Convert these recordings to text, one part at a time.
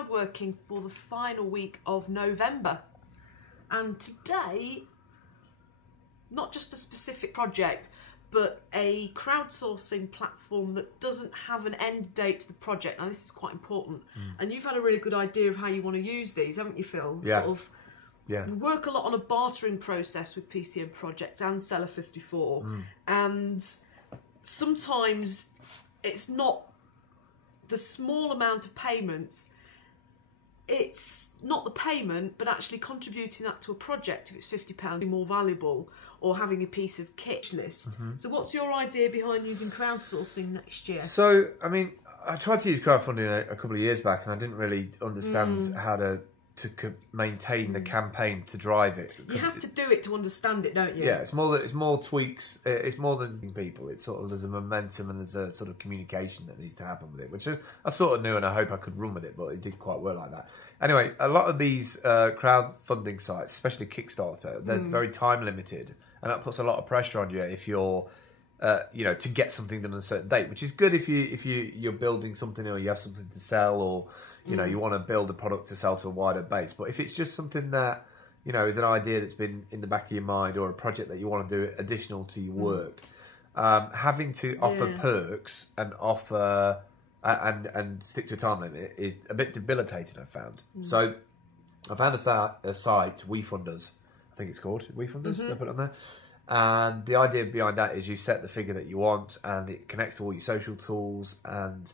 crowd working for the final week of November. And today, not just a specific project, but a crowdsourcing platform that doesn't have an end date to the project. Now, this is quite important. And you've had a really good idea of how you want to use these, haven't you, Phil? Yeah. Sort of, we work a lot on a bartering process with PCM projects and Seller 54. And sometimes it's not the small amount of payments, it's not the payment, but actually contributing that to a project if it's £50 more valuable, or having a piece of kit list. So what's your idea behind using crowdsourcing next year? So, I mean, I tried to use crowdfunding a couple of years back, and I didn't really understand how to maintain the campaign to drive it. You have to do it to understand it, don't you? Yeah, it's more tweaks. It's more than people. It's sort of, there's a momentum and there's a sort of communication that needs to happen with it, which I sort of knew, and I hope I could run with it, but it did quite well like that. Anyway, a lot of these crowdfunding sites, especially Kickstarter, they're very time limited, and that puts a lot of pressure on you if you're to get something done on a certain date, which is good if you're building something, or you have something to sell, or you want to build a product to sell to a wider base. But if it's just something that is an idea that's been in the back of your mind, or a project that you want to do additional to your work, having to offer perks and offer and stick to a time limit is a bit debilitating, I've found. So I found a site, WeFunders, I think it's called WeFunders. They put it on there. And the idea behind that is you set the figure that you want, and it connects to all your social tools. And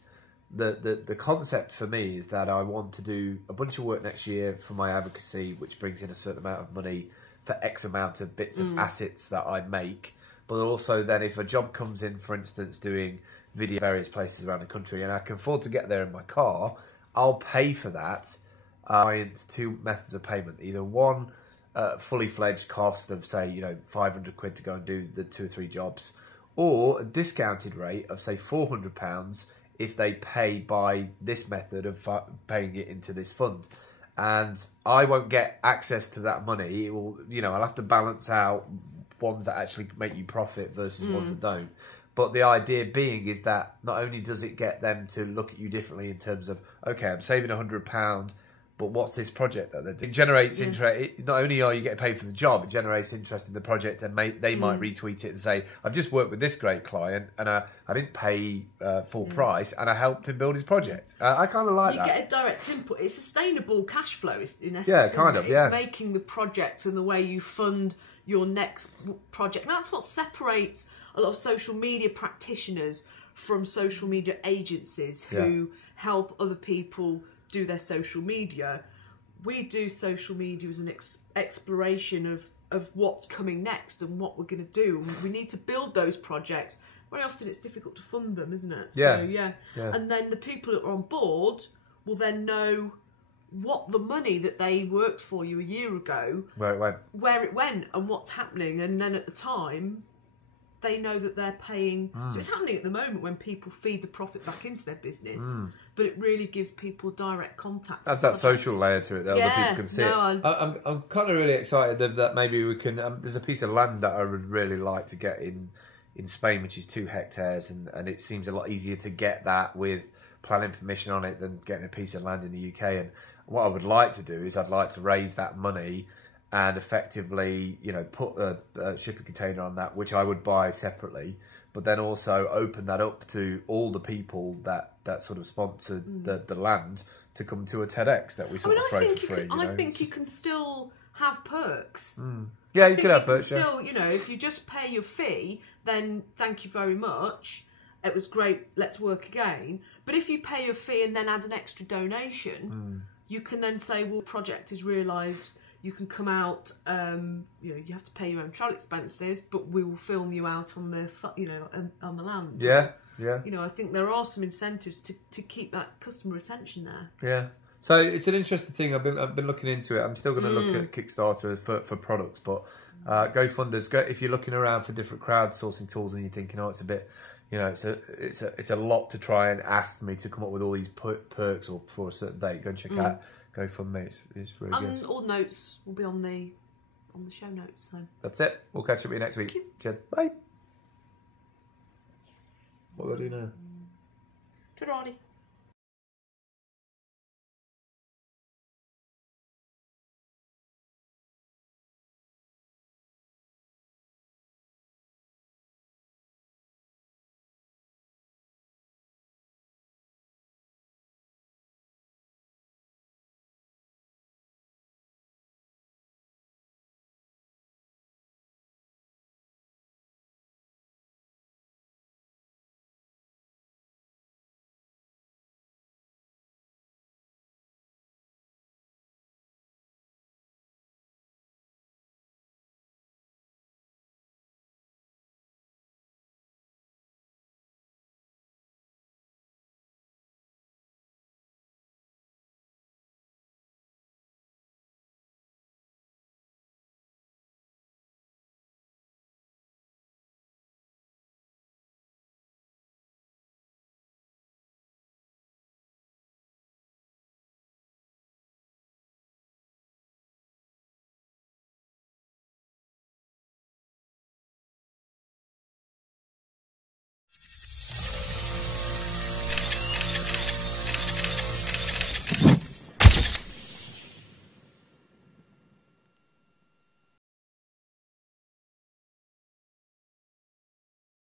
the concept for me is that I want to do a bunch of work next year for my advocacy, which brings in a certain amount of money for X amount of bits of assets that I make. But also then if a job comes in, for instance, doing video various places around the country, and I can afford to get there in my car, I'll pay for that. Two methods of payment. Either one, fully fledged cost of, say, 500 quid to go and do the 2 or 3 jobs, or a discounted rate of, say, £400 if they pay by this method of paying it into this fund. And I won't get access to that money. It will, I'll have to balance out ones that actually make you profit versus ones that don't. But the idea being is that not only does it get them to look at you differently in terms of, okay, I'm saving £100, but what's this project that they're doing? It generates interest. Not only are you getting paid for the job, it generates interest in the project, and they might retweet it and say, I've just worked with this great client, and I didn't pay full price, and I helped him build his project. I kind of like that. You get a direct input. It's sustainable cash flow, in essence. Yeah, kind of, It's making the project and the way you fund your next project. And that's what separates a lot of social media practitioners from social media agencies who help other people do their social media. We do social media as an exploration of what's coming next and what we're going to do. And we need to build those projects. Very often it's difficult to fund them, isn't it? Yeah. So, yeah. And then the people that are on board will then know what the money that they worked for you a year ago, where it went and what's happening. And then at the time, they know that they're paying. So it's happening at the moment when people feed the profit back into their business, but it really gives people direct contact. That's that social layer to it that other people can see. I'm kind of really excited that maybe we can. There's a piece of land that I would really like to get in Spain, which is 2 hectares, and it seems a lot easier to get that with planning permission on it than getting a piece of land in the UK. And what I would like to do is I'd like to raise that money and effectively, put a shipping container on that, which I would buy separately, but then also open that up to all the people that sort of sponsored the land to come to a TEDx that we sort of throw for free. I think you can still have perks. Yeah, you could have perks. Still, if you just pay your fee, then thank you very much. It was great. Let's work again. But if you pay your fee and then add an extra donation, you can then say, well, project is realised. You can come out. You have to pay your own travel expenses, but we will film you out on the on the land. Yeah. I think there are some incentives to keep that customer retention there. Yeah. So it's an interesting thing. I've been looking into it. I'm still going to look at Kickstarter for products, but GoFunders. If you're looking around for different crowdsourcing tools and you're thinking, it's a bit, it's a lot to try and ask me to come up with all these perks or for a certain date. Go and check out GoFundMe. It's really good. And all the notes will be on the show notes. So that's it. We'll catch up with you next week. Cheers. Bye. What do I do now? Tudorati.